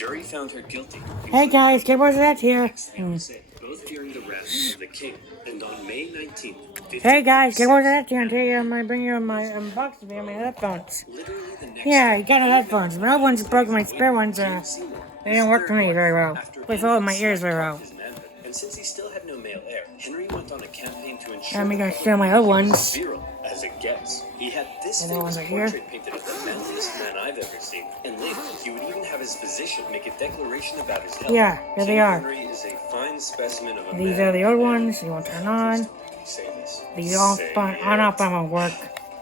Jury found her guilty. Hey guys, Jacob Risso Audette here. Both fearing the wrath of the king. And on May 19th, Hey guys, Jacob Risso Audette here. And today I'm going to bring you my box with me, my headphones. Yeah, you got the headphones. My old ones broke, my spare ones, they didn't work for me very well. They fell in my ears very well. And since he still had no male heir, Henry went on a campaign to ensure I'm going to show my old ones. as a guess. He had this And the ones famous right here. portrait painted of the manliest man I've ever seen. And later, he would even have his physician make a declaration about his health. Yeah, here they are. Henry is a fine specimen of a These man. are the old ones. You won't turn on. Say this. These all on off won't work.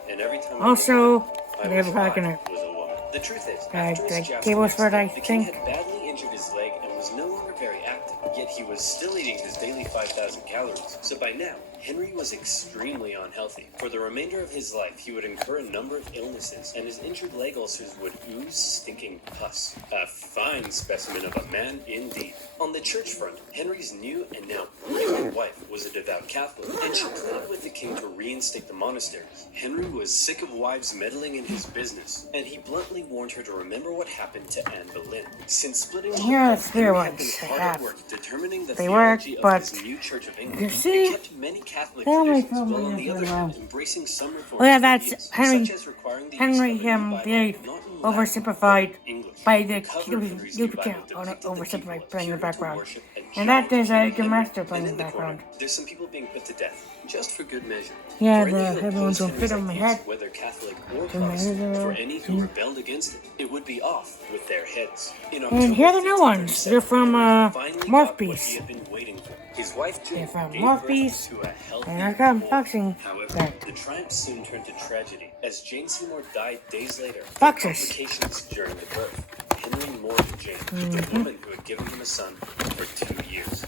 And every time Also, I they have a was crack in I it. was a woman. The truth is, The after his cables for it, I the king think. had badly injured his leg and was no longer very active, yet he was still eating his daily 5,000 calories. So by now, Henry was extremely unhealthy. For the remainder of his life, he would incur a number of illnesses, and his injured leg ulcers would ooze stinking pus. A fine specimen of a man indeed. On the church front, Henry's new and now pregnant wife was a devout Catholic, and she pleaded with the king to reinstate the monasteries. Henry was sick of wives meddling in his business, and he bluntly warned her to remember what happened to Anne Boleyn. Since splitting the Here are the Pope, spare Henry had ones been I hard have. at work determining the They work, theology of but his new Church of England. you see, It kept many Catholic they only traditions, film while on me the other very hand, well. embracing some reforms Oh yeah, that's ideas, Henry. such as requiring the Henry, use of a new Bible, they not in Latin, oversimplified but English. by the Covered Henry's new Bible depicted the oversimplified people playing in the appearing to background. worship a And that giant is human the Henry. master And playing in in the the corner, background. there's some people being put to death, just for good measure. Yeah, For the any who headphones opposed will fit on my Henry's head. ideas, whether Catholic or Turn my Protestant, ears for around. any who rebelled against it would be off with their heads. In And here are the new ones. 1537, They're from Henry finally got what he Monoprice. had been waiting for. His wife Jane They're from gave birth Monoprice. to a healthy And I got boy. boxing. However, That the triumph soon turned to tragedy as Jane Seymour died days later from boxes. complications during the birth. Henry mourned Jane, the woman who had given him a son, for 2 years.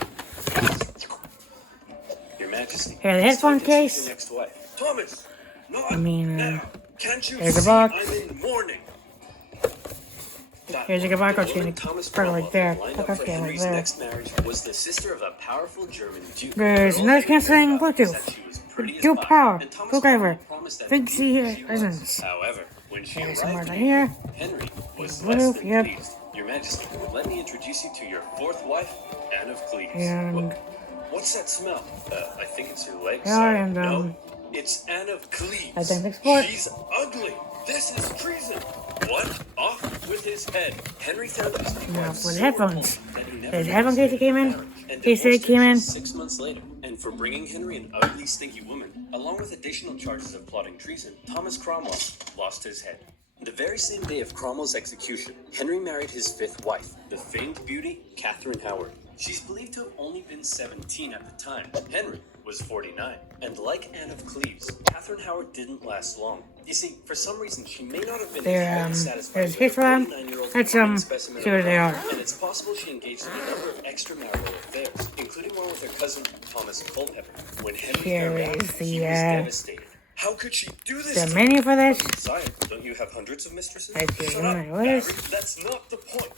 Your Majesty, Here, the headphone it's time to choose case. your next wife. Thomas, not I mean, now. Can't you there's a see box. I'm in mourning? Here's a good box. The It's woman gonna Thomas put it right Cromwell there. lined Put up that for right Henry's there. next marriage was the sister of a powerful German duke. There's But all noise Henry canceling cared about was Bluetooth. that she was pretty as Dual pie, power. and Thomas Go Cromwell driver. promised that Big he C was. reasons. However, when she There's some more arrived right in here. England, Henry was Bluetooth, less than yep. pleased. Your Majesty, let me introduce you to your fourth wife, Anne of Cleves. And What's that smell? I think it's your legs. Yeah, and, no, it's Anne of Cleves. I think export. She's ugly. This is treason. What? Off with his head. Henry found his new now wife for the so headphones. repulsive that he never There's a headphone case that came in. and Case that divorced came her in. 6 months later. And for bringing Henry an ugly, stinky woman, along with additional charges of plotting treason, Thomas Cromwell lost his head. The very same day of Cromwell's execution, Henry married his fifth wife, the famed beauty Catherine Howard. She's believed to have only been 17 at the time. Henry was 49. And like Anne of Cleves, Catherine Howard didn't last long. You see, for some reason, she may not have been entirely satisfied there's with case her for them. 49-year-old Let's, fine specimen see of what they a are. man, and it's possible she engaged in a number of extramarital affairs, including one with her cousin, Thomas Culpeper. When Henry Here found out, is the, he was devastated. How could she do this? The to menu for this. Sire, don't you have hundreds of mistresses? I do. Shut up, What Barry. is? That's not the point.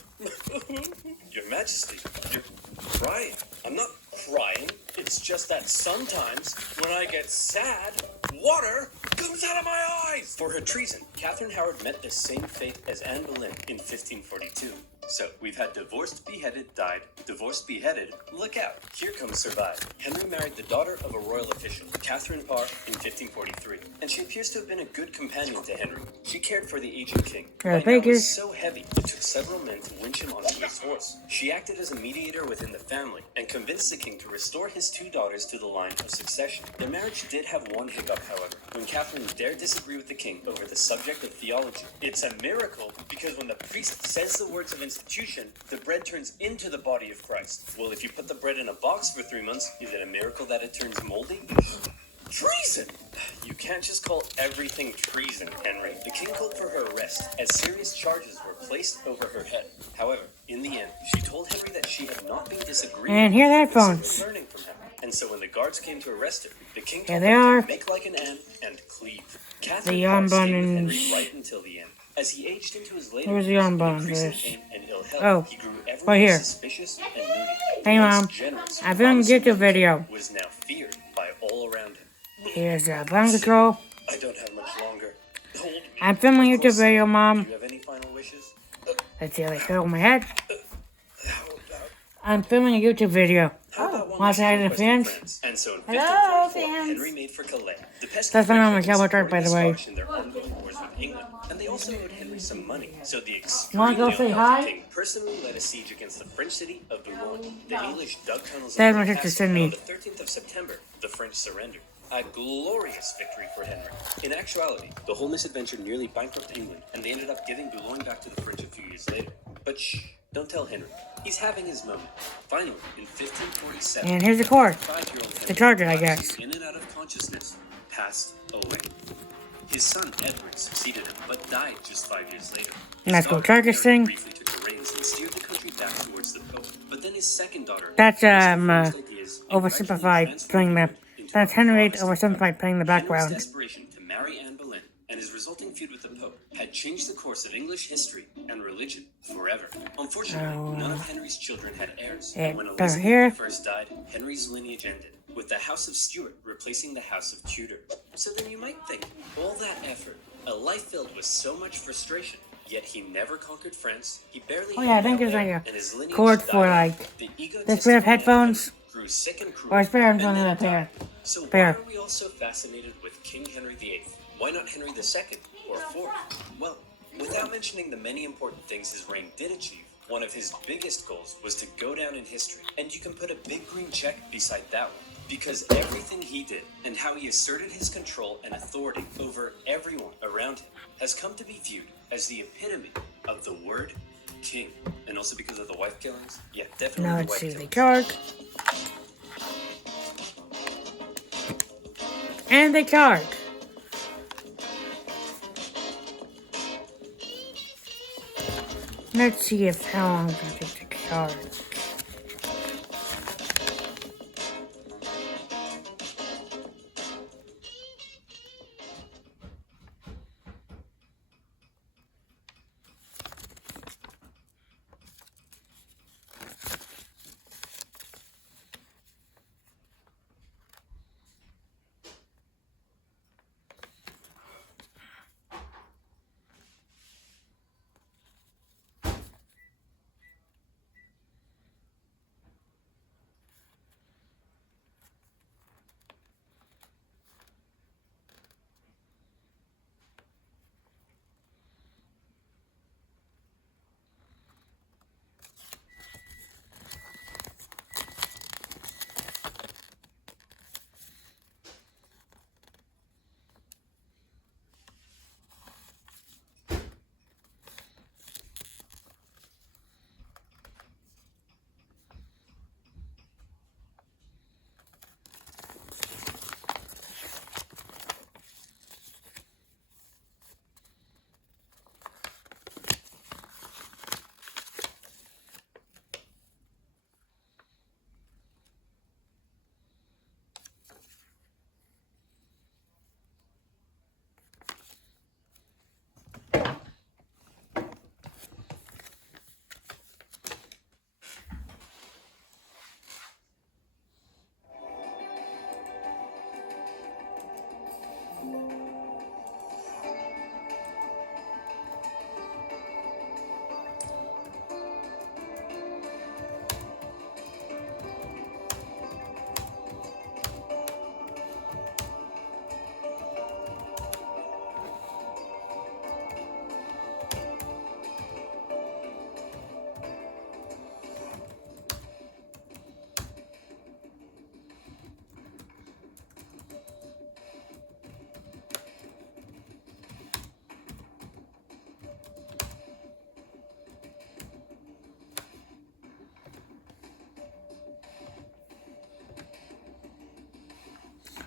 Your Majesty, you're crying. I'm not crying. It's just that sometimes, when I get sad, water comes out of my eyes. For her treason, Catherine Howard met the same fate as Anne Boleyn in 1542. So, we've had divorced, beheaded, died, divorced, beheaded, look out, here comes survive. Henry married the daughter of a royal official, Catherine Parr, in 1543, and she appears to have been a good companion to Henry. She cared for the aging king, who by now was so heavy it took several men to winch him onto his horse. She acted as a mediator within the family, and convinced the king to restore his two daughters to the line of succession. Their marriage did have one hiccup, however, when Catherine dared disagree with the king over the subject of theology. It's a miracle, because when the priest says the words of institution, the bread turns into the body of Christ. Well, if you put the bread in a box for 3 months, is it a miracle that it turns moldy? Treason! You can't just call everything treason, Henry. The king called for her arrest, as serious charges were placed over her head. However, in the end, she told Henry that she had not been disagreeing And here are the with him, headphones. simply learning from him. And so when the guards came to arrest her, the king Here told they them are. to make like an Anne and cleave. Catherine The Parr stayed with armband Henry and- right until the end. As he aged into his later Where's the years, armband? increasing This. pain and ill health, Oh, he grew ever right more here. suspicious and moody. Hey, Once Mom. generous, I filmed a promising YouTube video. was now feared by all around him. Here's the volume control. I don't have much longer. Hold me. I'm filming a YouTube Close. video, Do Mom. you have any final wishes? Let's see if I show my head. I'm filming a YouTube video. How about one Want to say hi to the requested fans? friends? And so in Hello, 1544, fans. Henry made for Calais. The pesky That's my French mom, had been Cowboy Truck, supporting by the way. Scottish in their ongoing wars with England, and they also owed Henry some money. So the Wanna go extremely say unhealthy hi? king personally led a siege against the French city of Boulogne. The English dug tunnels Dad into the wanted to castle, send and me. on the 13th of September, the French surrendered. A glorious victory for Henry. In actuality, the whole misadventure nearly bankrupted England, and they ended up giving Boulogne back to the French a few years later. But shh, don't tell Henry. He's having his moment. Finally, in 1547, And here's the cord. 5-year-old To charge it, I guess. in and out of consciousness, passed away. His son Edward succeeded him, but died just 5 years later. His Let's go daughter charge this Mary thing. briefly took the reins and steered the country back towards the Pope. But then his second daughter, That's ideas oversimplified playing the. That's Henry VIII oversimplified playing the background. Henry's desperation to marry Anne Boleyn and his resulting feud with the Pope had changed the course of English history and religion forever. Unfortunately, none of Henry's children had heirs, and when Elizabeth I died, Henry's lineage ended, with the House of Stuart replacing the House of Tudor. So then you might think, all that effort, a life filled with so much frustration, yet he never conquered France, he barely Oh yeah, I had think an there's heir, like and his a lineage cord for died. like The this egotistical pair of headphones. Henry grew sick and cruel, Or a spare and on then that pair. died. So why Pair. are we all so fascinated with King Henry VIII? Why not Henry II or IV? Well, without mentioning the many important things his reign did achieve, one of his biggest goals was to go down in history. And you can put a big green check beside that one. Because everything he did and how he asserted his control and authority over everyone around him has come to be viewed as the epitome of the word king. And also because of the wife killings? Yeah, definitely Now the let's wife see the killings. charge. And they charge. Let's see if how long it's gonna take to charge.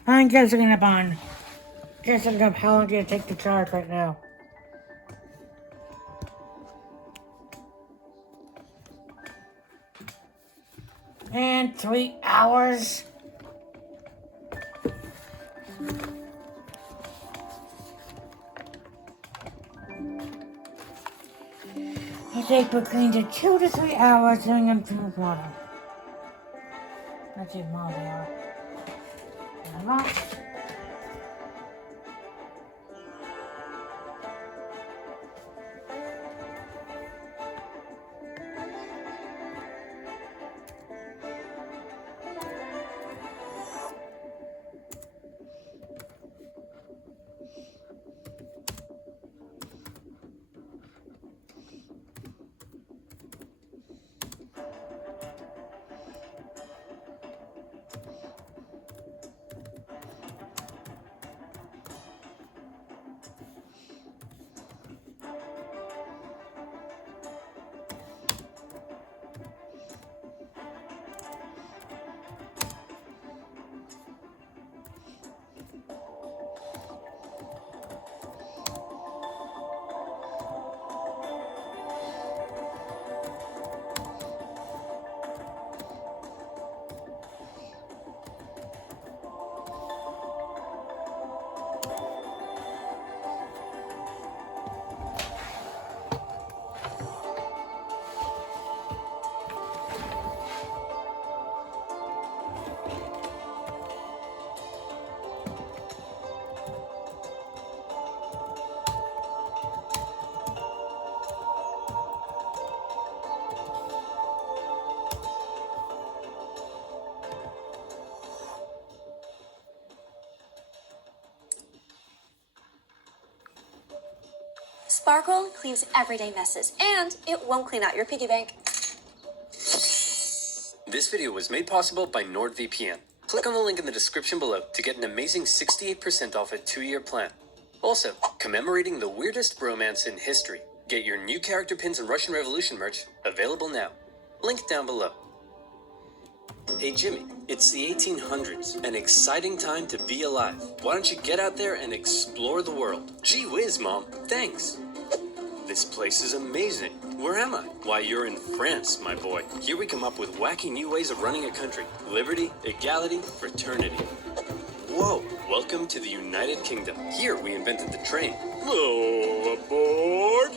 I'm just looking up on. Just looking up how long did it take to charge right now. And 3 hours. It takes between 2 to 3 hours doing improved water. Let's see miles an hour. Sparkle cleans everyday messes, and it won't clean out your piggy bank. This video was made possible by NordVPN. Click on the link in the description below to get an amazing 68% off a 2-year plan. Also, commemorating the weirdest bromance in history. Get your new character pins and Russian Revolution merch available now. Link down below. Hey Jimmy, it's the 1800s, an exciting time to be alive. Why don't you get out there and explore the world? Gee whiz, Mom, thanks. This place is amazing. Where am I? Why, you're in France, my boy. Here we come up with wacky new ways of running a country. Liberty, equality, fraternity. Whoa, welcome to the United Kingdom. Here we invented the train. Whoa, aboard!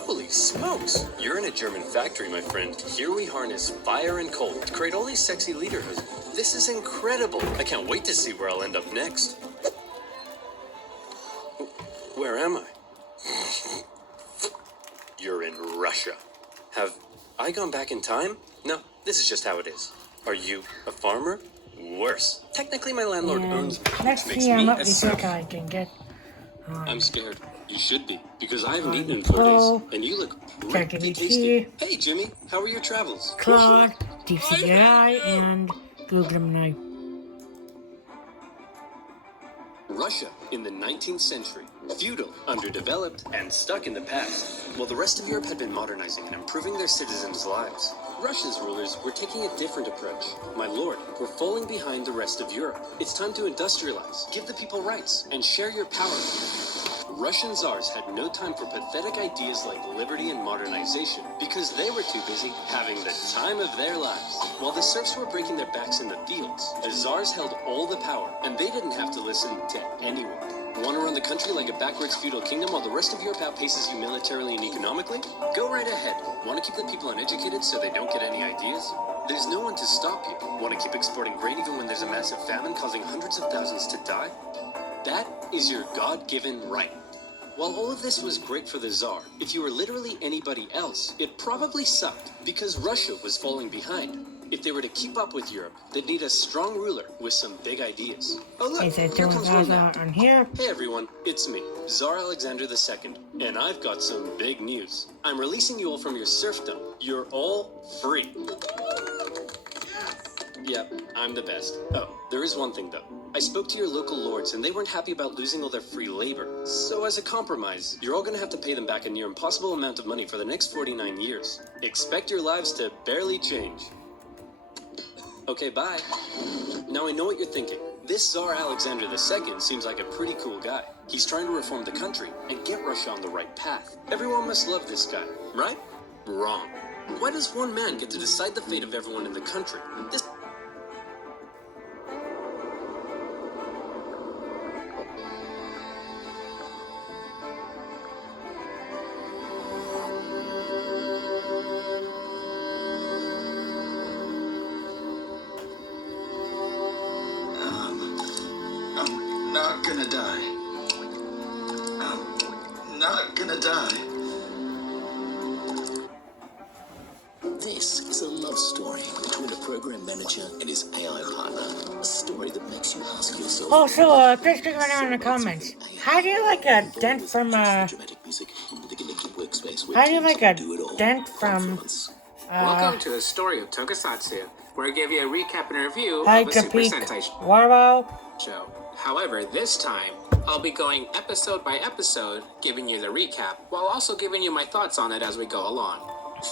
Holy smokes! You're in a German factory, my friend. Here we harness fire and coal to create all these sexy leaderhoods. This is incredible. I can't wait to see where I'll end up next. Where am I? You're in Russia. Have I gone back in time? No, this is just how it is. Are you a farmer? Worse. Technically, my landlord owns me, Let's which makes see how me much a research serf. I can get. I'm scared. You should be, because I haven't eaten in 4 days, and you look pretty tasty. Hey, Jimmy, how are your travels? Claude, DCI, and Google Gemini. Russia in the 19th century. Feudal, underdeveloped, and stuck in the past. While the rest of Europe had been modernizing and improving their citizens' lives, Russia's rulers were taking a different approach. My lord, we're falling behind the rest of Europe. It's time to industrialize, give the people rights, and share your power. Russian czars had no time for pathetic ideas like liberty and modernization because they were too busy having the time of their lives. While the serfs were breaking their backs in the fields, the czars held all the power, and they didn't have to listen to anyone. Want to run the country like a backwards feudal kingdom while the rest of Europe outpaces you militarily and economically? Go right ahead. Want to keep the people uneducated so they don't get any ideas? There's no one to stop you. Want to keep exporting grain even when there's a massive famine causing hundreds of thousands to die? That is your God-given right. While all of this was great for the Tsar, if you were literally anybody else, it probably sucked because Russia was falling behind. If they were to keep up with Europe, they'd need a strong ruler with some big ideas. Oh look, Is it here doing comes one that now. on here? Hey everyone, it's me, Tsar Alexander II, and I've got some big news. I'm releasing you all from your serfdom. You're all free. Yep, I'm the best. Oh, there is one thing though. I spoke to your local lords and they weren't happy about losing all their free labor. So as a compromise, you're all gonna have to pay them back a near impossible amount of money for the next 49 years. Expect your lives to barely change. Okay, bye. Now I know what you're thinking. This Tsar Alexander II seems like a pretty cool guy. He's trying to reform the country and get Russia on the right path. Everyone must love this guy, right? Wrong. Why does one man get to decide the fate of everyone in the country? This I'm not gonna die. I'm not gonna die. This is a love story between a program manager and his AI partner. A story that makes you ask yourself. Oh, so, please click right down in the comments. How do you like a dent from, dramatic music, the connected workspace where how do you teams like can a do it all dent all from, at once. Welcome to the story of Tokusatsu, where I give you a recap and a review like of a a Super peek? Sentai Wow. show. However, this time, I'll be going episode by episode, giving you the recap, while also giving you my thoughts on it as we go along.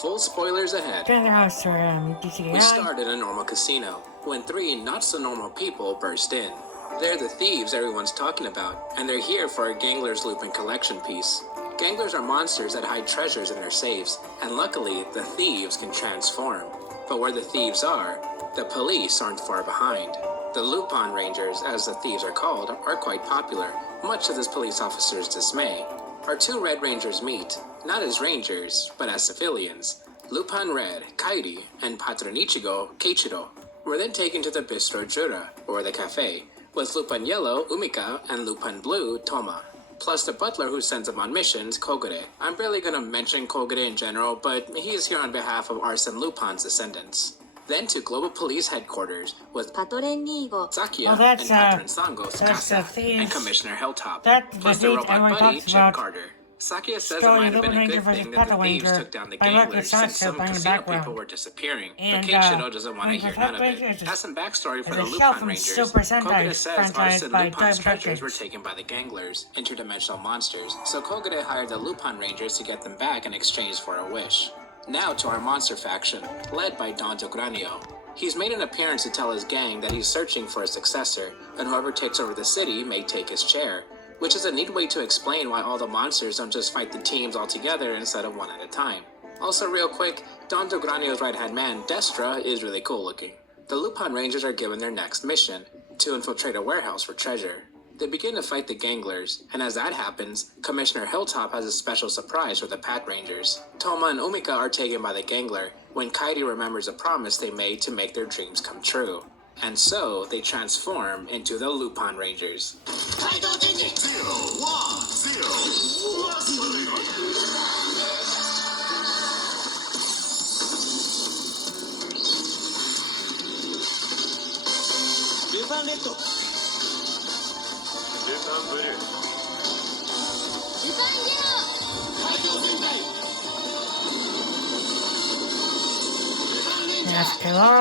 Full spoilers ahead. Turn the house to, We DCI. start in a normal casino, when 3 not-so-normal people burst in. They're the thieves everyone's talking about, and they're here for a Gangler's Lupin collection piece. Ganglers are monsters that hide treasures in their safes, and luckily, the thieves can transform. But where the thieves are, the police aren't far behind. The Lupin Rangers, as the thieves are called, are quite popular, much to this police officer's dismay. Our 2 Red Rangers meet, not as Rangers, but as civilians. Lupin Red, Kairi, and Patron Ichigo, Keiichiro, were then taken to the Bistro Jura, or the cafe, with Lupin Yellow, Umika, and Lupin Blue, Toma. Plus the butler who sends them on missions, Kogure. I'm barely gonna mention Kogure in general, but he is here on behalf of Arsene Lupin's descendants. Then to Global Police Headquarters with Zakia Oh, that's, and Patron Sango that's the Tsukasa thieves. and Commissioner Hilltop, That's the plus the thief robot everyone buddy talks Jim about. Carter. Sakia says it Story might have been Lupin a Ranger good versus thing that the Purple thieves Ranger took down the by Marcus ganglers since Sancho some in the casino background. people were disappearing. And, But Keiichiro doesn't want to and hear the none of Ranger it. is Has some backstory for is the a show Lupin from Rangers. Super Sentai Kogure says franchise Arsene by Lupin's Diamond treasures were Records. taken by the ganglers, interdimensional monsters, so Kogure hired the Lupin Rangers to get them back in exchange for a wish. Now to our monster faction, led by Don Granio. He's made an appearance to tell his gang that he's searching for a successor, and whoever takes over the city may take his chair, which is a neat way to explain why all the monsters don't just fight the teams all together instead of one at a time. Also real quick, Don Granio's right-hand man, Destra, is really cool looking. The Lupin Rangers are given their next mission, to infiltrate a warehouse for treasure. They begin to fight the ganglers, and as that happens, Commissioner Hilltop has a special surprise for the Pat Rangers. Toma and Umika are taken by the gangler, when Kairi remembers a promise they made to make their dreams come true. And so, they transform into the Lupin Rangers.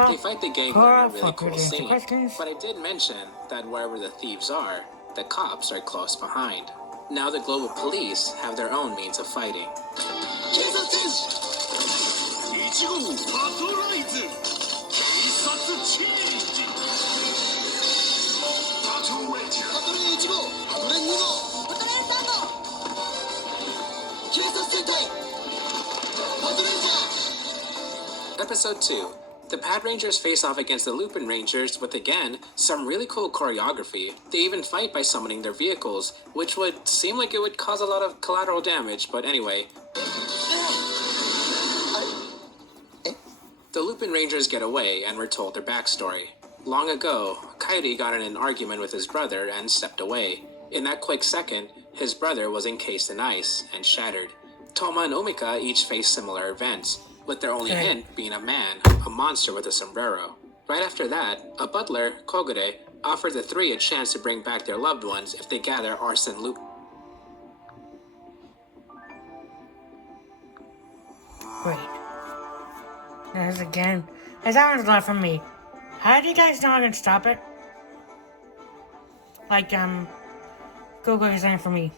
They fight the gangler in a really cool scene, but I did mention that wherever the thieves are, the cops are close behind. Now the global police have their own means of fighting. Episode 2. The Pat Rangers face off against the Lupin Rangers with, again, some really cool choreography. They even fight by summoning their vehicles, which would seem like it would cause a lot of collateral damage, but anyway. The Lupin Rangers get away, and we're told their backstory. Long ago, Kairi got in an argument with his brother and stepped away. In that quick second, his brother was encased in ice and shattered. Toma and Umika each faced similar events, with their only hint being a man, a monster with a sombrero. Right after that, a butler, Kogure, offered the three a chance to bring back their loved ones if they gather Arsene Lupin. Wait. There's again. There's that one's left from me. How do you guys know I can stop it? Like, Google is saying for me.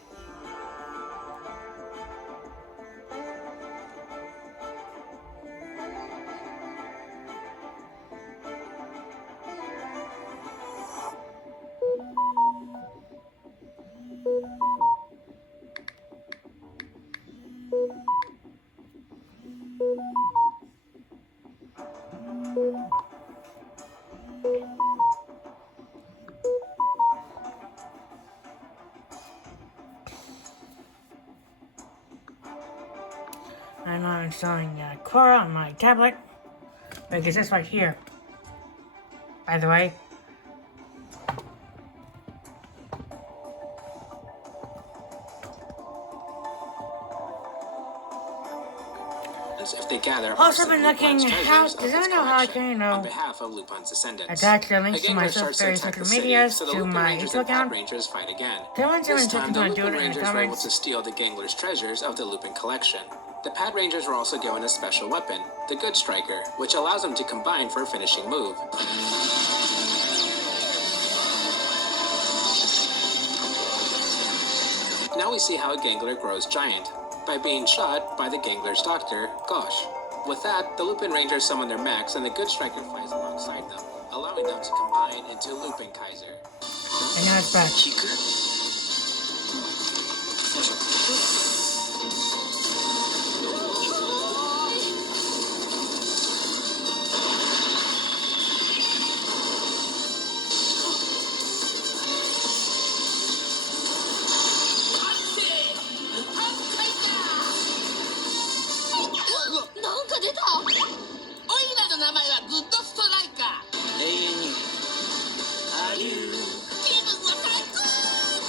I'm not installing Cora on my tablet because it's right here. By the way. If they gather Also been Lupin's looking treasures how of does its anyone know how I collection can on behalf of Lupin's descendants. attach the links The to my ganglers start to various attack social the city, medias so the to Lupin my Rangers Instagram and Pat account? Rangers fight again. Someone's This even time, the going to do Lupin it in the Rangers were able comments. to steal the ganglers' treasures of the Lupin collection. The Pat Rangers were also given a special weapon, the Good Striker, which allows them to combine for a finishing move. Now we see how a gangler grows giant, by being shot by the gangler's doctor, Gosh. With that, the Lupin Rangers summon their mechs and the Good Striker flies alongside them, allowing them to combine into Lupin Kaiser. And now it's back.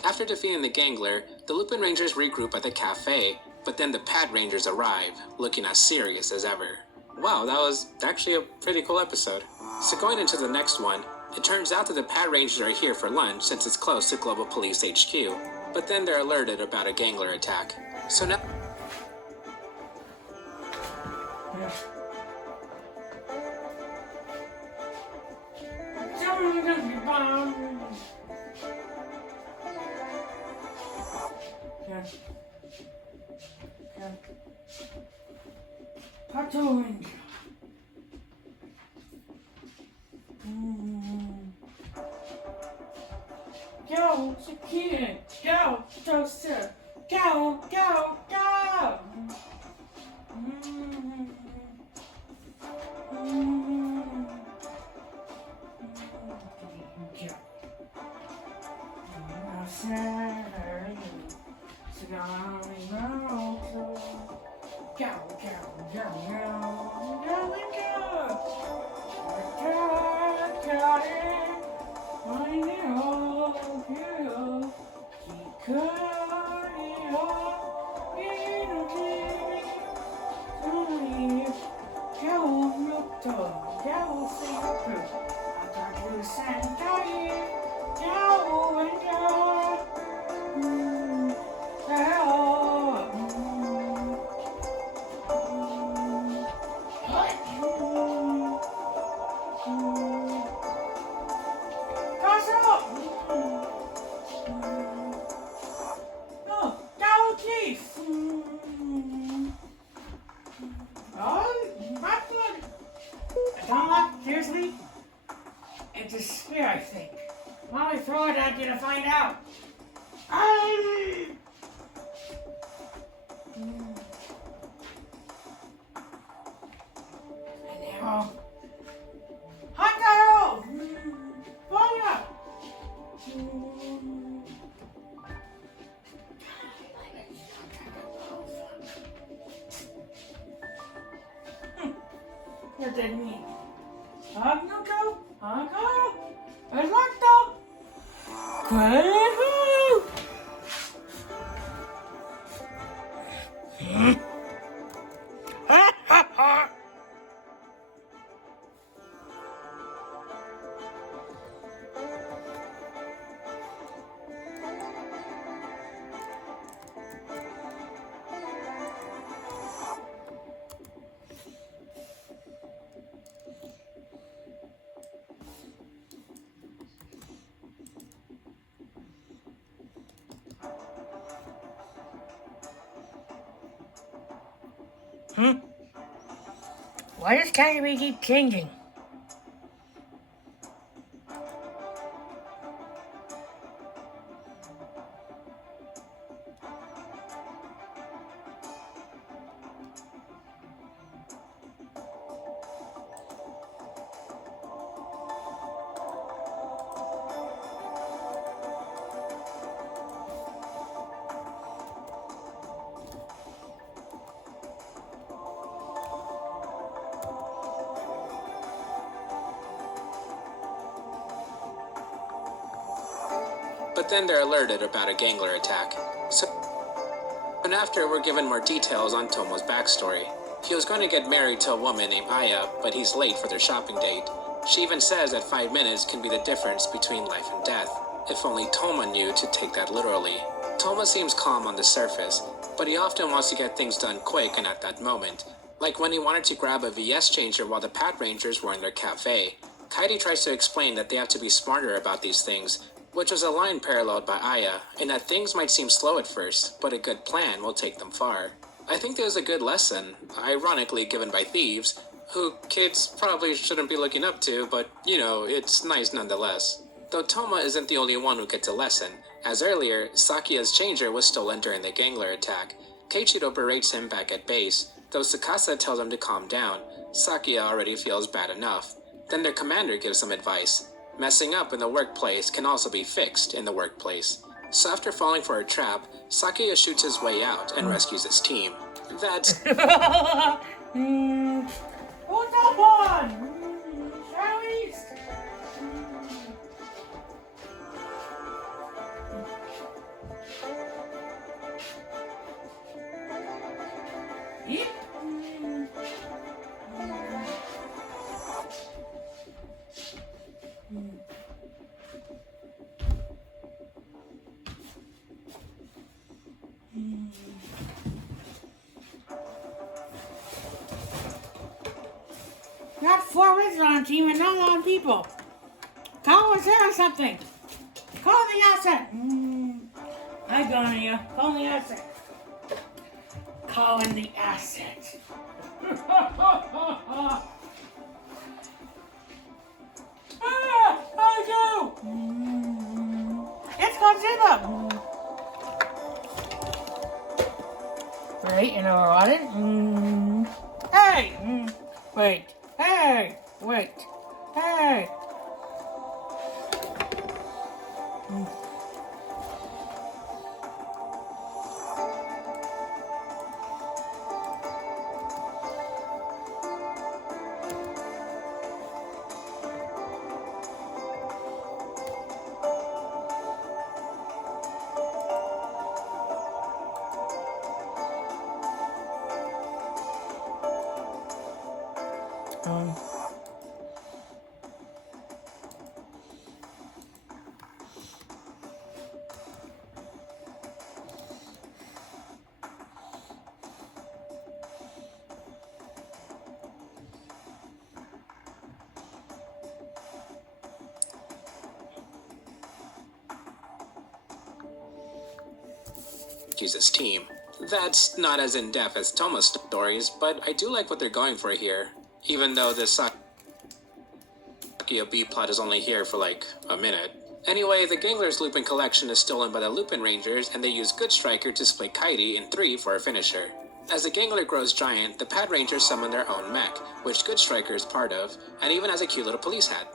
After defeating the gangler, the Lupin Rangers regroup at the cafe, but then the Pat Rangers arrive, looking as serious as ever. Wow, that was actually a pretty cool episode. So going into the next one, it turns out that the Pat Rangers are here for lunch since it's close to Global Police HQ, but then they're alerted about a gangler attack. So now. Yeah. Someone's gonna be bombed. Yeah. Yeah. Tattooing. Go, Shakira. Go, Toaster. Go, go, go. Seriously? It's a spear, I think. Why don't I throw it at you to find out? And now, hot girl! Fire! What did that mean? Agnuko? Agnuko? Electo? Quavo? Ha ha ha! Why does Candy keep changing? But then they're alerted about a gangler attack. So, and after we're given more details on Tomo's backstory. He was going to get married to a woman named Aya, but he's late for their shopping date. She even says that 5 minutes can be the difference between life and death. If only Toma knew to take that literally. Toma seems calm on the surface, but he often wants to get things done quick and at that moment. Like when he wanted to grab a VS changer while the Pat Rangers were in their cafe. Kairi tries to explain that they have to be smarter about these things, which was a line paralleled by Aya, in that things might seem slow at first, but a good plan will take them far. I think there was a good lesson, ironically given by thieves, who kids probably shouldn't be looking up to, but, you know, it's nice nonetheless. Though Toma isn't the only one who gets a lesson, as earlier, Sakia's changer was stolen during the gangler attack. Keiichiro berates him back at base, though Tsukasa tells him to calm down. Sakia already feels bad enough. Then their commander gives some advice. Messing up in the workplace can also be fixed in the workplace. So after falling for a trap, Sakia shoots his way out and rescues his team. That's... What's up, one? Charlize? Yep. Not 4 wizards on a team and not a lot of people. Call us in or something. Call the asset. I go on you. Call the asset. Calling the asset. I do. It's Godzilla. Right, and our audit. Hey. Wait. Hey. Wait. Hey. Jesus team. That's not as in-depth as Tomo's stories, but I do like what they're going for here. Even though the Sakia B-plot is only here for like a minute. Anyway, the Gangler's Lupin collection is stolen by the Lupin Rangers, and they use Good Striker to split Kairi in 3 for a finisher. As the Gangler grows giant, the Pad Rangers summon their own mech, which Good Striker is part of, and even has a cute little police hat.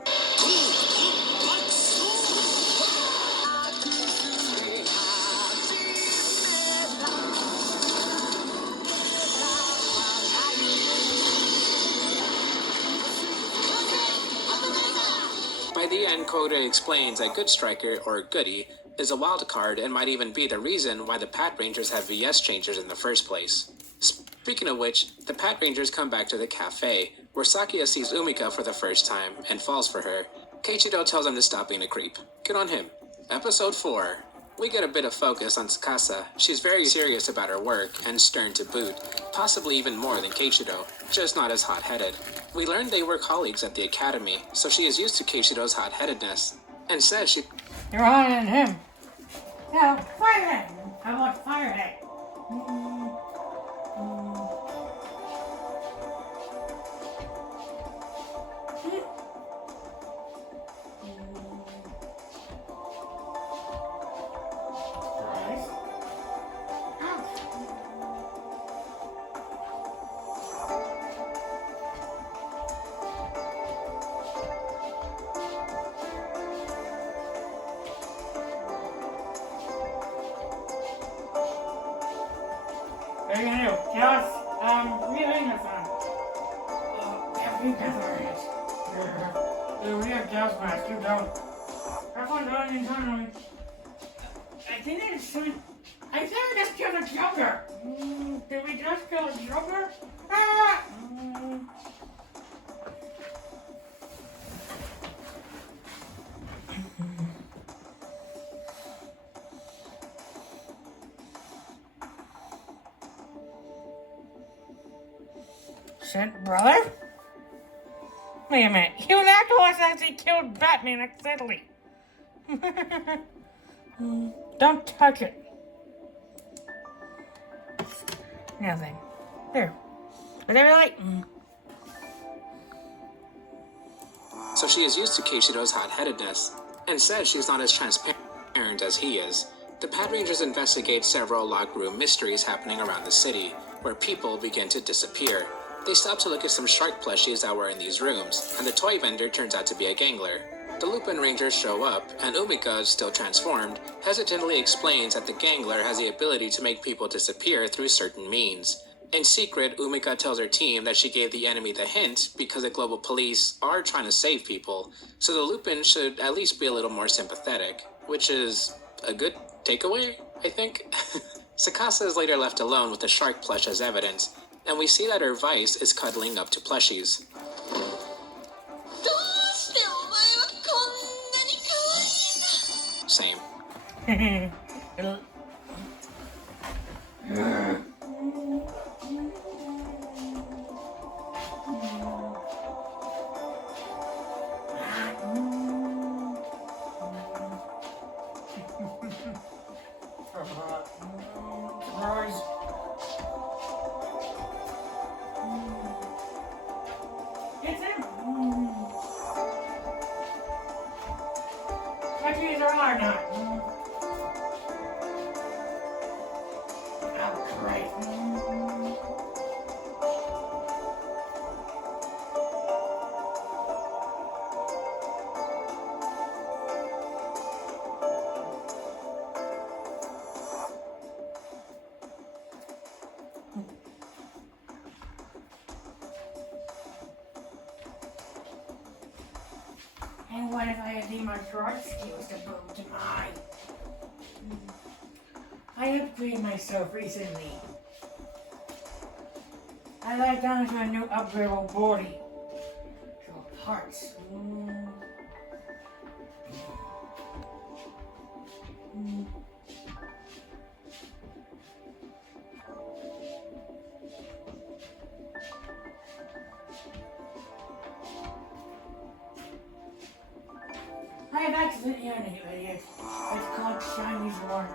By the end, Koda explains that Good Striker, or Goody, is a wild card and might even be the reason why the Pad Rangers have VS changers in the first place. Speaking of which, the Pad Rangers come back to the cafe, where Sakia sees Umika for the first time and falls for her. Keiichiro tells him to stop being a creep. Good on him. Episode 4. We get a bit of focus on Tsukasa. She's very serious about her work, and stern to boot, possibly even more than Keiichiro, just not as hot-headed. We learned they were colleagues at the academy, so she is used to Keiichiro's hot-headedness, and says she... You're on him. Yeah, fire him. How about fire him? What are you gonna do? Tell us, reading this one. Yeah, we definitely it. We have gas mask, you don't. Have fun doing internally. I think it's something. I think we just killed a Joker. Did we just kill a Joker? Ah! Shit, brother? Wait a minute. You actually actually killed Batman accidentally. Don't touch it. Nothing. There. Whatever you like. So she is used to Keishiro's hot-headedness, and says she's not as transparent as he is. The Pad Rangers investigate several locked room mysteries happening around the city, where people begin to disappear. They stop to look at some shark plushies that were in these rooms, and the toy vendor turns out to be a Gangler. The Lupin Rangers show up, and Umika, still transformed, hesitantly explains that the Gangler has the ability to make people disappear through certain means. In secret, Umika tells her team that she gave the enemy the hint because the global police are trying to save people, so the Lupin should at least be a little more sympathetic, which is a good takeaway, I think. Tsukasa is later left alone with the shark plush as evidence, and we see that her vice is cuddling up to plushies. Same. are not. Oh, great. And what if I had the martial arts skills to boom to mine? I upgraded myself recently. I got down to a new upgradable body. So parts. I have accidentally on it, idiot. It's called Chinese water.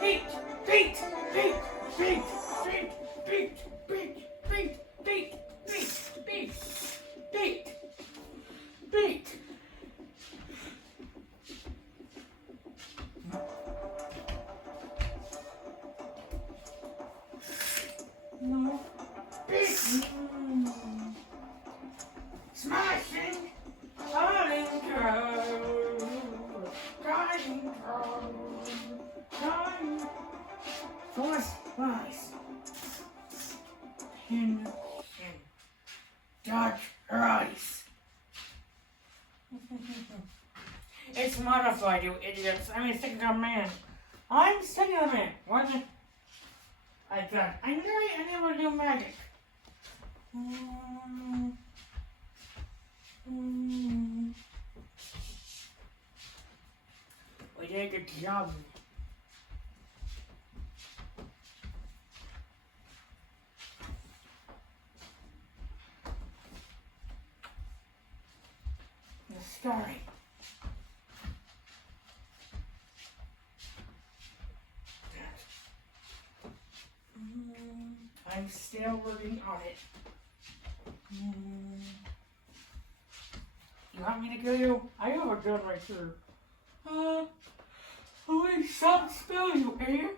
Beat! Beat! Beat! Beat! Beat! Beat! Beat! Beat! Beat! Beat! Beat! Beat! Beat! No. Beat! Smashing! Calling control! Calling control! Calling! Force rise! Pin. Dodge rise! It's modified, you idiots. I mean, second command. I'm second command. What the? I thought. I knew I never do magic. We did a good job. The story. I'm still working on it. You want me to kill you? I have a gun right here. Holy stop spell, you idiot!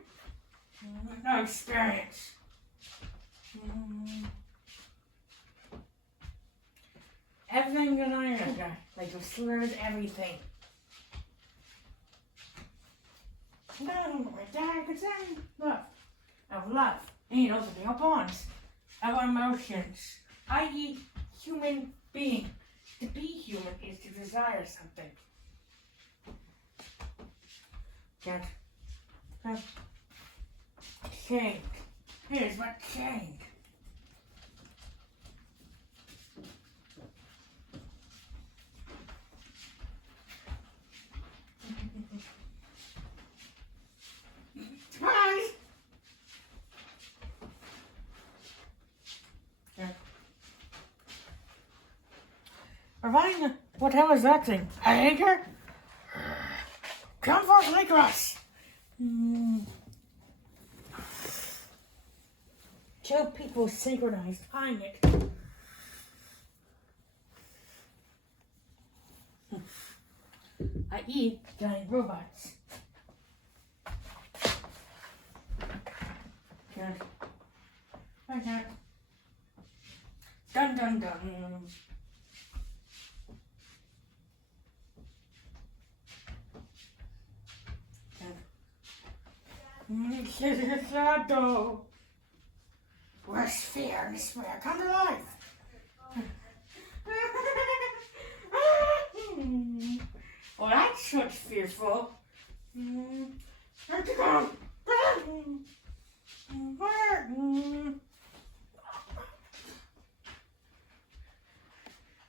No experience. Everything that I have got, like you slurred everything. No, my dad could say love. Of love. And also the bonds of emotions, i.e. human being. To be human is to desire something. That change. Here's what changed. Surprise! Ravine, what the hell is that thing? A anchor? Come forth, like us! Two people synchronized on it. I.e. giant robots. Good. Okay. Dun dun dun. Shadow. Where's fear and despair come to life? Well, that's such fearful. Where'd you go? Where?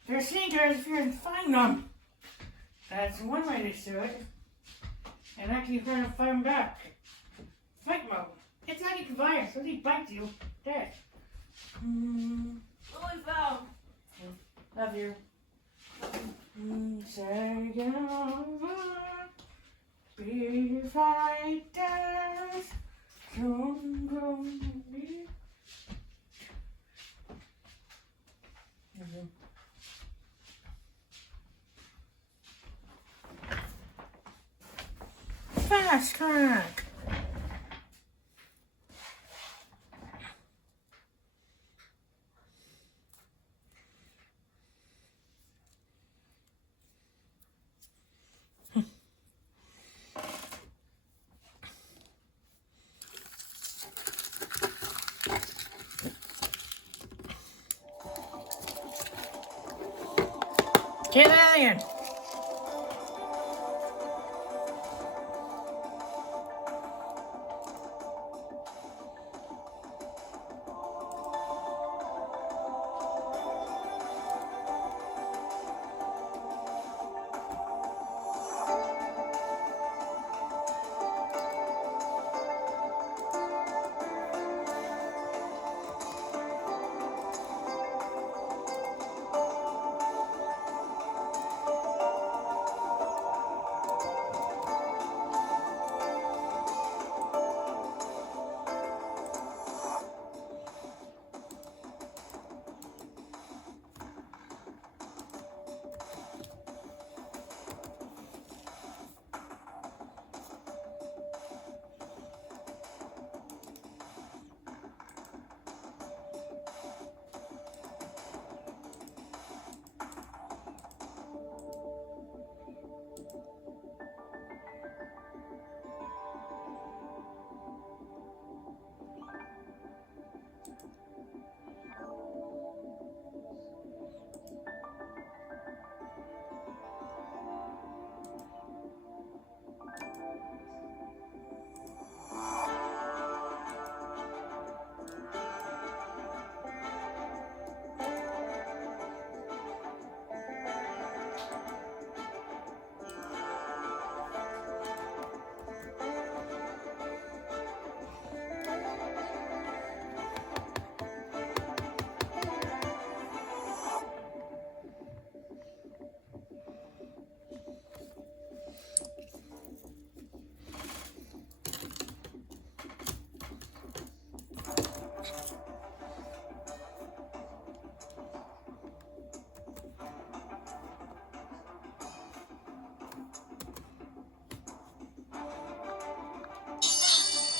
They're sneakers if you can find them. That's one way to do it. And actually trying to fight them back. Fight mode. It's like a virus. When he bites you, dead. Oh, I fell. Love you. Take it over. Be fighters. Come with me. Fast track. Get out of here.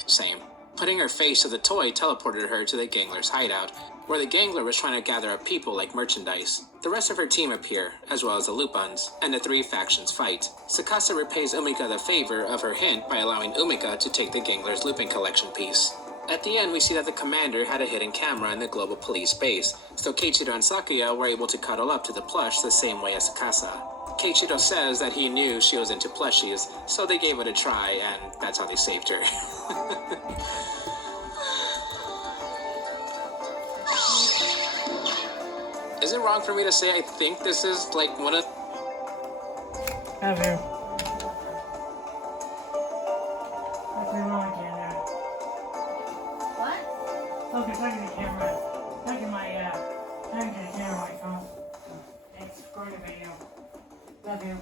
Same. Putting her face to the toy teleported her to the gangler's hideout, where the gangler was trying to gather up people like merchandise. The rest of her team appear, as well as the Lupins, and the three factions fight. Sakasa repays Umika the favor of her hint by allowing Umika to take the gangler's looping collection piece. At the end, we see that the commander had a hidden camera in the global police base, so Keiichiro and Sakuya were able to cuddle up to the plush the same way as Sakasa. Keiichiro says that he knew she was into plushies, so they gave it a try, and that's how they saved her. Is it wrong for me to say I think this is like one of... Have you? What's going on with camera? What? Look, it's like the camera. Look at my, talking to the camera, my phone. It's going to video. Love you.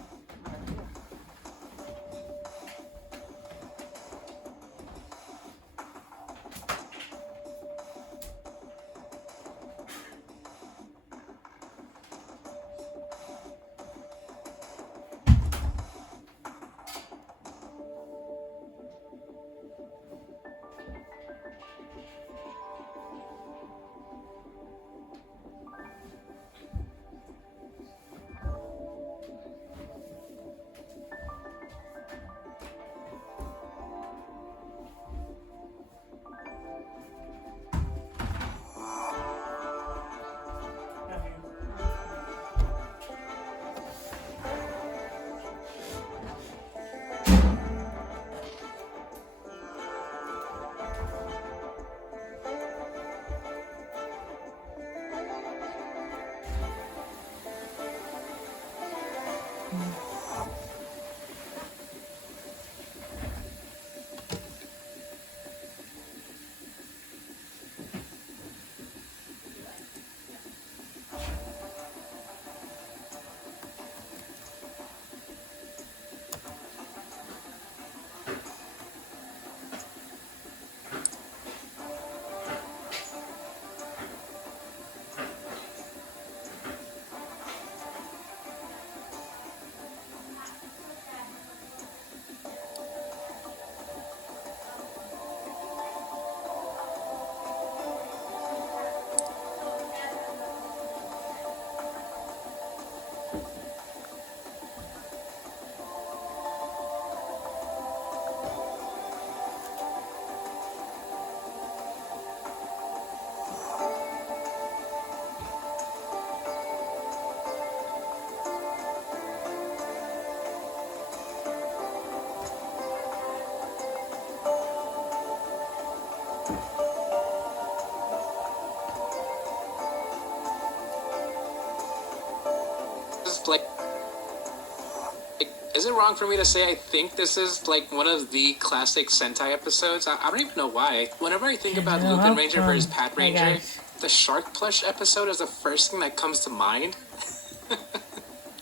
is it wrong for me to say I think this is like one of the classic Sentai episodes? I don't even know why. Whenever I think about Lupin Ranger versus Pat Ranger, the Shark Plush episode is the first thing that comes to mind.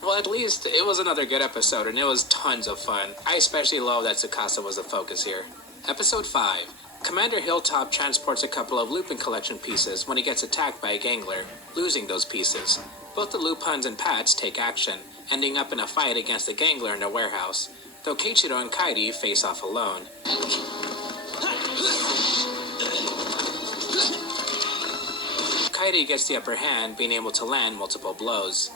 Well, at least it was another good episode, and it was tons of fun. I especially love that Tsukasa was the focus here. Episode 5. Commander Hilltop transports a couple of Lupin collection pieces when he gets attacked by a gangler, losing those pieces. Both the Lupins and Pats take action, ending up in a fight against the gangler in a warehouse, though Keiichiro and Kairi face off alone. Kairi gets the upper hand, being able to land multiple blows.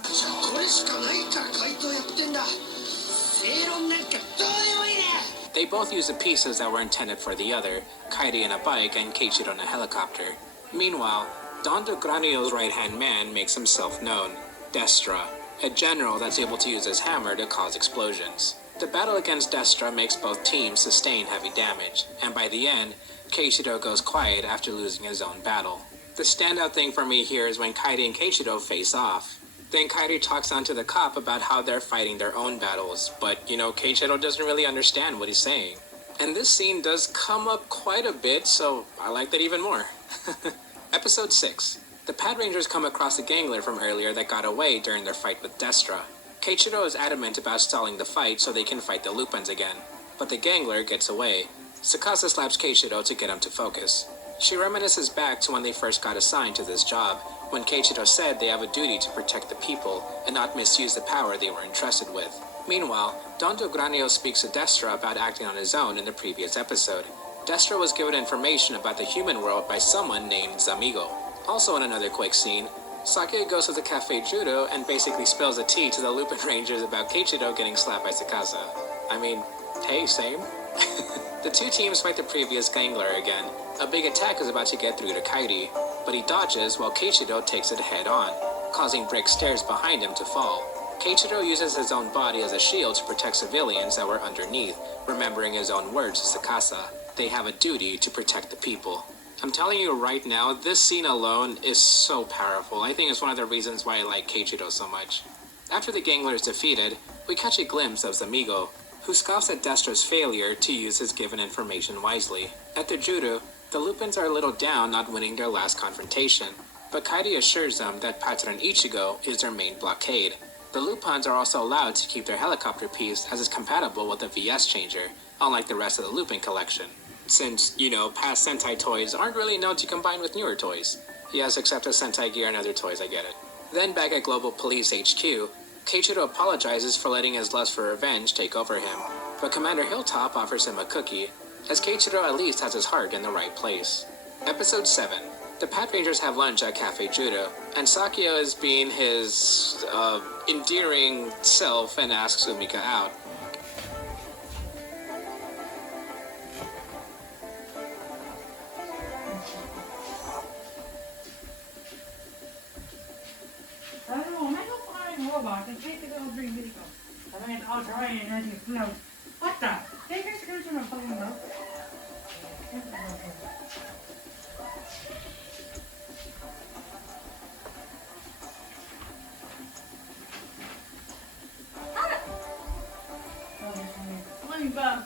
They both use the pieces that were intended for the other, Kairi in a bike and Keiichiro in a helicopter. Meanwhile, Don Granio's right-hand man makes himself known, Destra, a general that's able to use his hammer to cause explosions. The battle against Destra makes both teams sustain heavy damage, and by the end, Keiichiro goes quiet after losing his own battle. The standout thing for me here is when Kairi and Keiichiro face off. Then Kairi talks on to the cop about how they're fighting their own battles, but Keiichiro doesn't really understand what he's saying. And this scene does come up quite a bit, so I like that even more. Episode 6. The Pad Rangers come across a gangler from earlier that got away during their fight with Destra. Keiichiro is adamant about stalling the fight so they can fight the Lupins again, but the gangler gets away. Tsukasa slaps Keiichiro to get him to focus. She reminisces back to when they first got assigned to this job, when Keiichiro said they have a duty to protect the people and not misuse the power they were entrusted with. Meanwhile, Don Granio speaks to Destra about acting on his own in the previous episode. Destra was given information about the human world by someone named Zamigo. Also in another quick scene, Sake goes to the Cafe Judo and basically spills the tea to the Lupin Rangers about Keiichiro getting slapped by Tsukasa. I mean, hey, same. The two teams fight the previous gangler again. A big attack is about to get through to Kairi, but he dodges while Keiichiro takes it head on, causing brick stairs behind him to fall. Keiichiro uses his own body as a shield to protect civilians that were underneath, remembering his own words to Tsukasa. They have a duty to protect the people. I'm telling you right now, this scene alone is so powerful. I think it's one of the reasons why I like Keiichiro so much. After the gangler is defeated, we catch a glimpse of Zamigo, who scoffs at Destra's failure to use his given information wisely. At the judo, the Lupins are a little down not winning their last confrontation, but Kairi assures them that Patron Ichigo is their main blockade. The Lupins are also allowed to keep their helicopter piece as is compatible with the VS changer, unlike the rest of the Lupin collection. Since, past Sentai toys aren't really known to combine with newer toys. Yes, except for Sentai gear and other toys, I get it. Then back at Global Police HQ, Keiichiro apologizes for letting his lust for revenge take over him, but Commander Hilltop offers him a cookie, as Keiichiro at least has his heart in the right place. Episode 7. The Pat Rangers have lunch at Cafe Judo, and Sakio is being his, endearing self and asks Umika out. Robot and take it over and get it go. I mean, I'll try it and then float. What the? Take your screws from a fucking boat. Bob.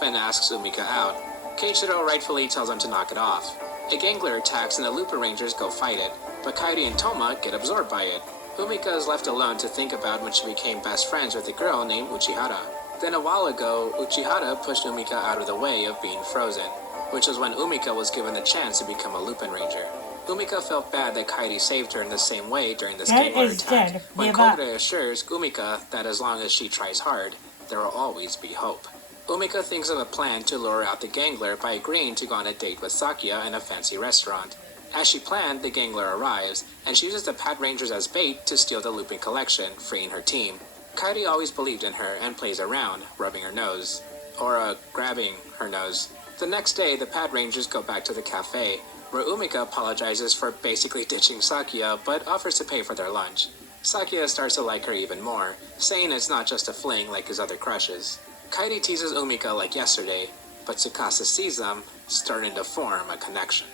Finn asks Umika out. Keiichiro rightfully tells him to knock it off. A gangler attacks and the Lupin Rangers go fight it, but Kairi and Toma get absorbed by it. Umika is left alone to think about when she became best friends with a girl named Uchihara. Then a while ago, Uchihara pushed Umika out of the way of being frozen, which was when Umika was given the chance to become a Lupin Ranger. Umika felt bad that Kairi saved her in the same way during this gangler attack, when Kogure assures Umika that as long as she tries hard, there will always be hope. Umika thinks of a plan to lure out the gangler by agreeing to go on a date with Sakia in a fancy restaurant. As she planned, the gangler arrives, and she uses the Pat Rangers as bait to steal the Lupin collection, freeing her team. Kairi always believed in her and plays around, rubbing her nose. Or, grabbing her nose. The next day, the Pad Rangers go back to the cafe, where Umika apologizes for basically ditching Sakia, but offers to pay for their lunch. Sakia starts to like her even more, saying it's not just a fling like his other crushes. Kairi teases Umika like yesterday, but Tsukasa sees them, starting to form a connection.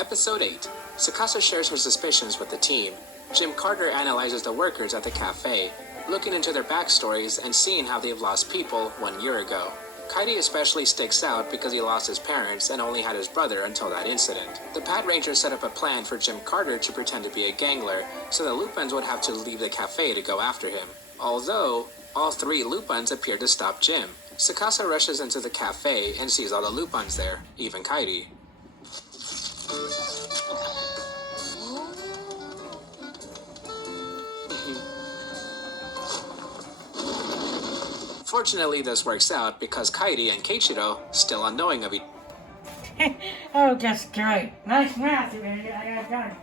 Episode 8. Tsukasa shares her suspicions with the team. Jim Carter analyzes the workers at the cafe, looking into their backstories and seeing how they've lost people 1 year ago. Kairi especially sticks out because he lost his parents and only had his brother until that incident. The Pad Rangers set up a plan for Jim Carter to pretend to be a gangler, so the Lupins would have to leave the cafe to go after him. Although, all 3 Lupins appear to stop Jim. Tsukasa rushes into the cafe and sees all the Lupins there, even Kairi. Fortunately, this works out because Kairi and Keiichiro, still unknowing of each Oh, that's great. Nice math, baby. I got it done.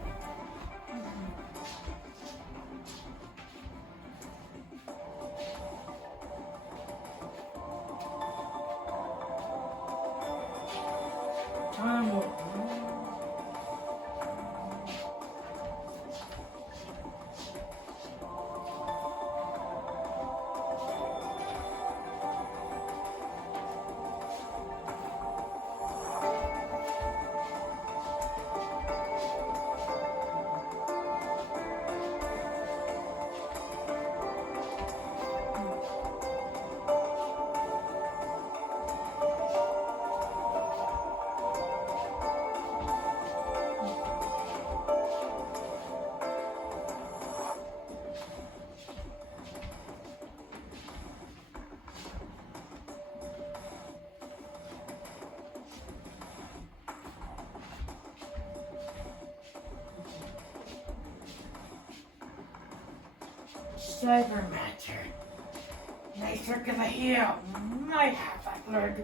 Cyber matter. Nice work of the heel. My half leg.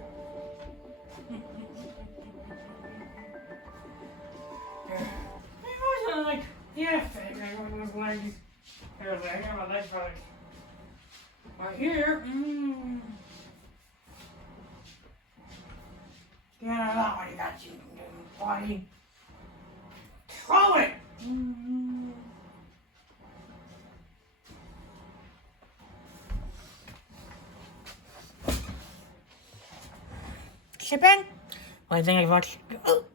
It wasn't like, yeah, fake. Like one of those legs. It was like, I got my legs for like. Right here. Yeah, that one got you, buddy. Throw it! Shipping? I think I watched. Oh.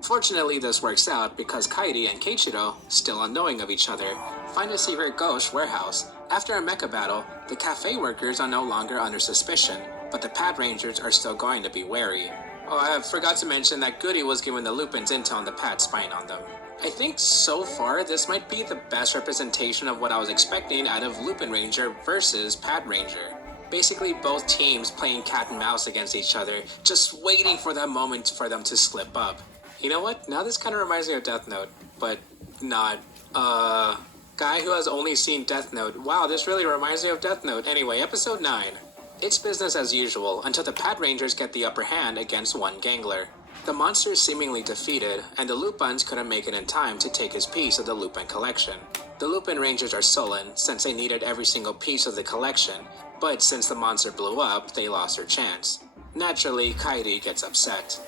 Fortunately, this works out because Kairi and Keiichiro, still unknowing of each other, find a secret ghost warehouse. After a mecha battle, the cafe workers are no longer under suspicion, but the Pad Rangers are still going to be wary. Oh, I forgot to mention that Goody was giving the Lupins intel on the Pad spying on them. I think so far this might be the best representation of what I was expecting out of Lupin Ranger versus Pad Ranger. Basically both teams playing cat and mouse against each other, just waiting for that moment for them to slip up. You know what? Now this kind of reminds me of Death Note, but not. Guy who has only seen Death Note. Wow, this really reminds me of Death Note. Anyway, episode 9. It's business as usual until the Pad Rangers get the upper hand against one gangler. The monster is seemingly defeated, and the Lupins couldn't make it in time to take his piece of the Lupin collection. The Lupin Rangers are sullen since they needed every single piece of the collection, but since the monster blew up, they lost their chance. Naturally, Kairi gets upset.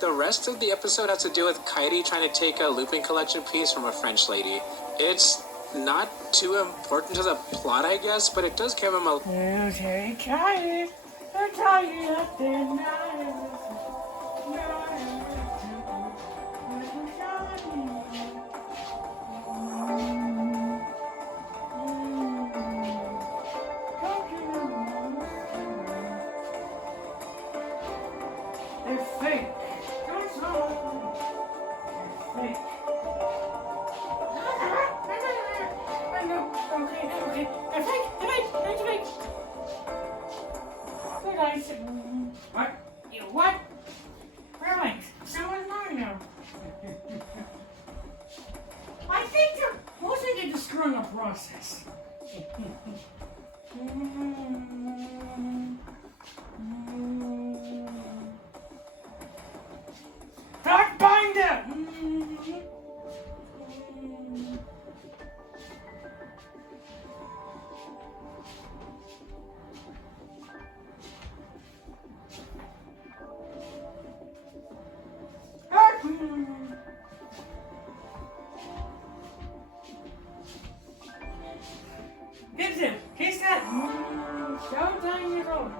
The rest of the episode has to do with Kairi trying to take a Lupin collection piece from a French lady. It's not too important to the plot, I guess, but it does give him a... You take Kairi, I tell you that they're not. They're fake. That's all. They're fake. I know. Okay. They're fake. Good eyes. What? You what? Really? Someone's mine now. I think they're mostly just screwing up process. Dark binder! Gibson, kiss that! Showtime years old.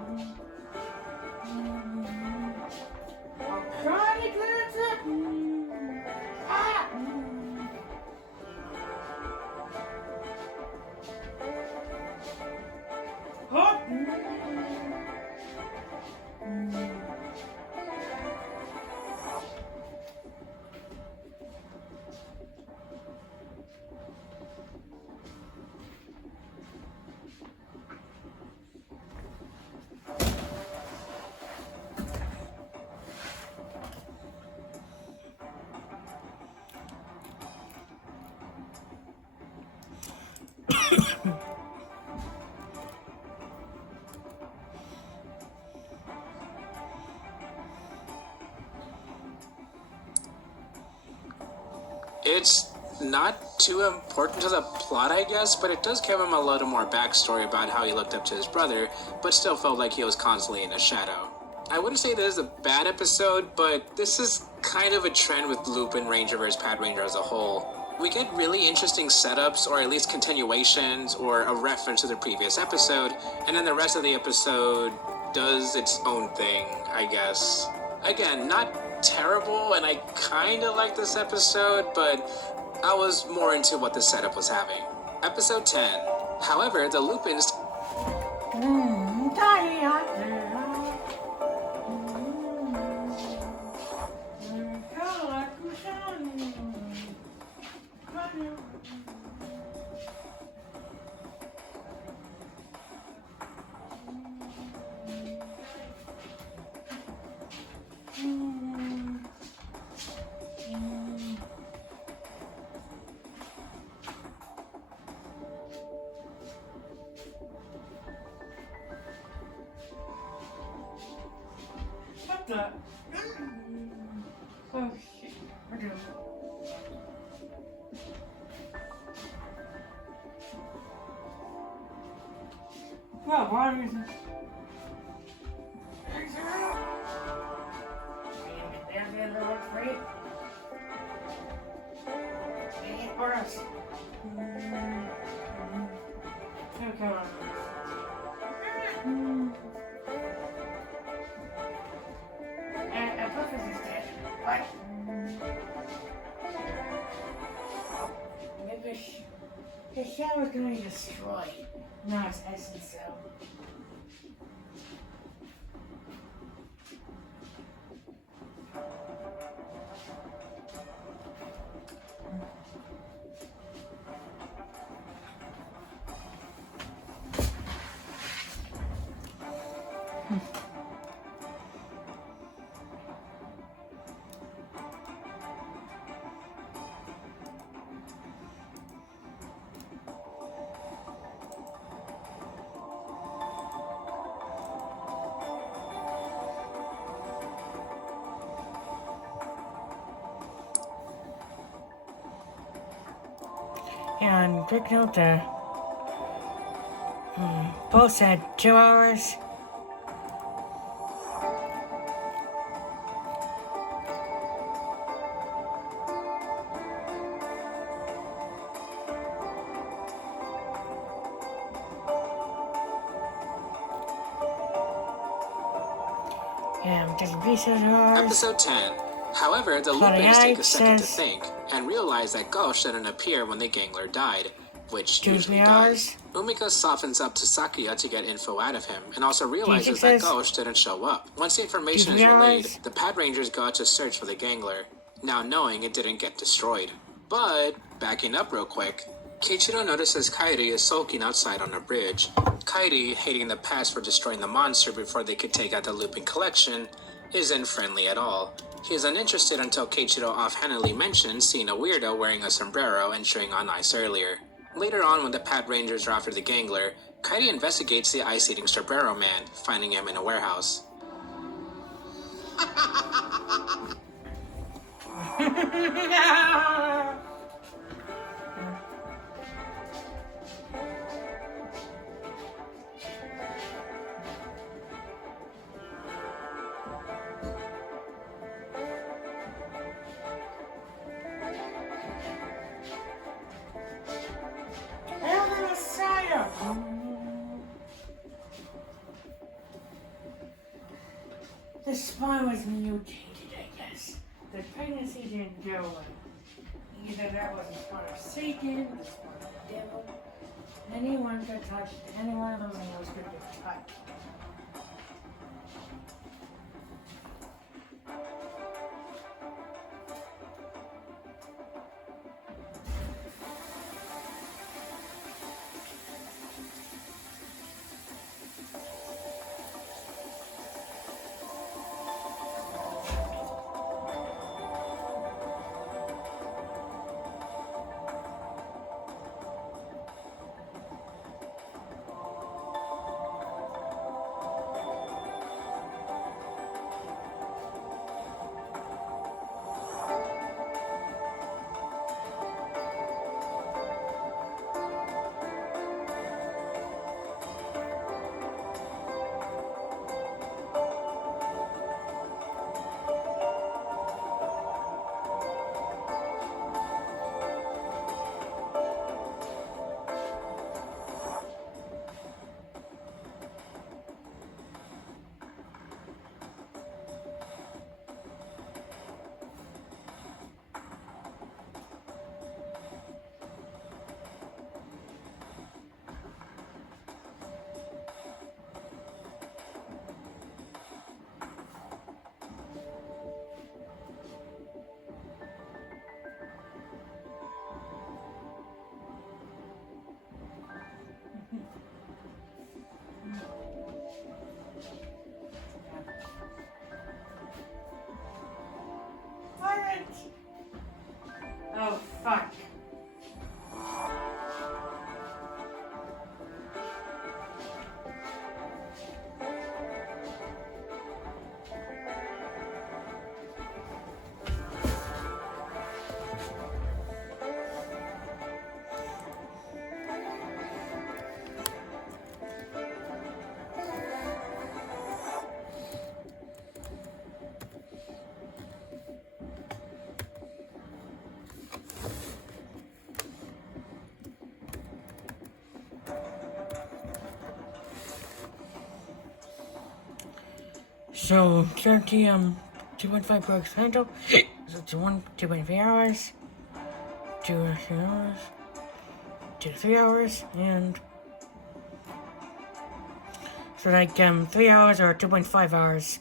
Chronic Lancer! Ah! Hop! It's not too important to the plot, I guess, but it does give him a little more backstory about how he looked up to his brother, but still felt like he was constantly in his shadow. I wouldn't say this is a bad episode, but this is kind of a trend with Lupin Ranger vs. Pad Ranger as a whole. We get really interesting setups, or at least continuations, or a reference to the previous episode, and then the rest of the episode does its own thing, I guess. Again, not terrible, and I kinda like this episode, but I was more into what the setup was having. Episode 10. However, the Lupins... What the? Oh shit. We're doing it. Well, why is it? There's the other one for you. Take it for us. Okay. Apophis is dead. What? Maybe the shell is going to destroy. No, it's essence cell. And quick note there. Both said 2 hours. And just research hours. Episode 10. However, the Lupins take a second to think and realize that Ghost didn't appear when the Gangler died, which usually does. Umika softens up to Sakuya to get info out of him, and also realizes that Ghost didn't show up. Once the information is relayed, the Pad Rangers go out to search for the Gangler, now knowing it didn't get destroyed. But, backing up real quick, Keiichiro notices Kairi is sulking outside on a bridge. Kairi, hating the past for destroying the monster before they could take out the Lupin collection, isn't friendly at all. He is uninterested until Keiichiro offhandedly mentions seeing a weirdo wearing a sombrero and chewing on ice earlier. Later on, when the Pad Rangers are after the Gangler, Kaidi investigates the ice-eating Sombrero Man, finding him in a warehouse. Hail the Messiah! The spawn was mutated, I guess. The pregnancy didn't go well. Either that was the spawn of Satan, the spawn of the devil. Anyone could touch any one of those animals could get touched. Oh, fuck. So 2.5 bucks handle. So it's 2.3 hours, 2 hours, 3 hours, and so like 3 hours or 2.5 hours.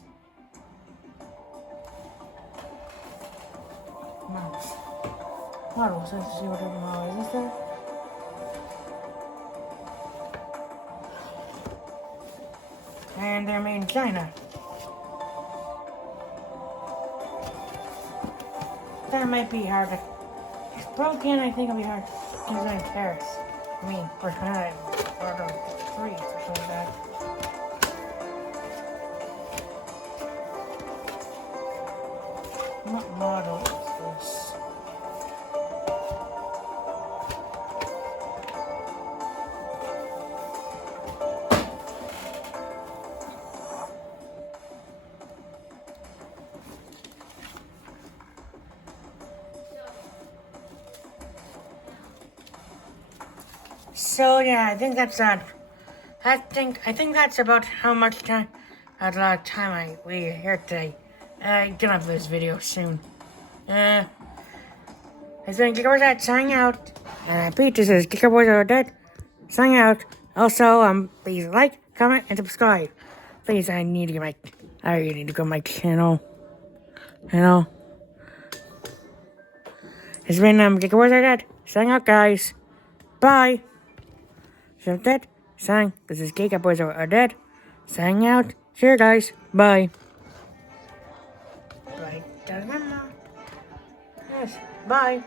Models. Let's see what other model is there. And they're made in China. That might be hard to... It's broken, I think it'll be hard to design in Paris. I mean, or China, or the streets, or something like that. What model is this? So yeah, I think that's that. I think that's about how much time, we here today. Get off this video soon. I think Jacob Risso Audette signing out. Pete, this is Jacob Risso Audette signing out. Also, please like, comment, and subscribe. Please, I need to go to my channel. You know. It's been Jacob Risso Audette signing out, guys. Bye. So that sign. This is Jacob Risso Audette signing out. See you guys. Bye. Bye. Yes. Bye.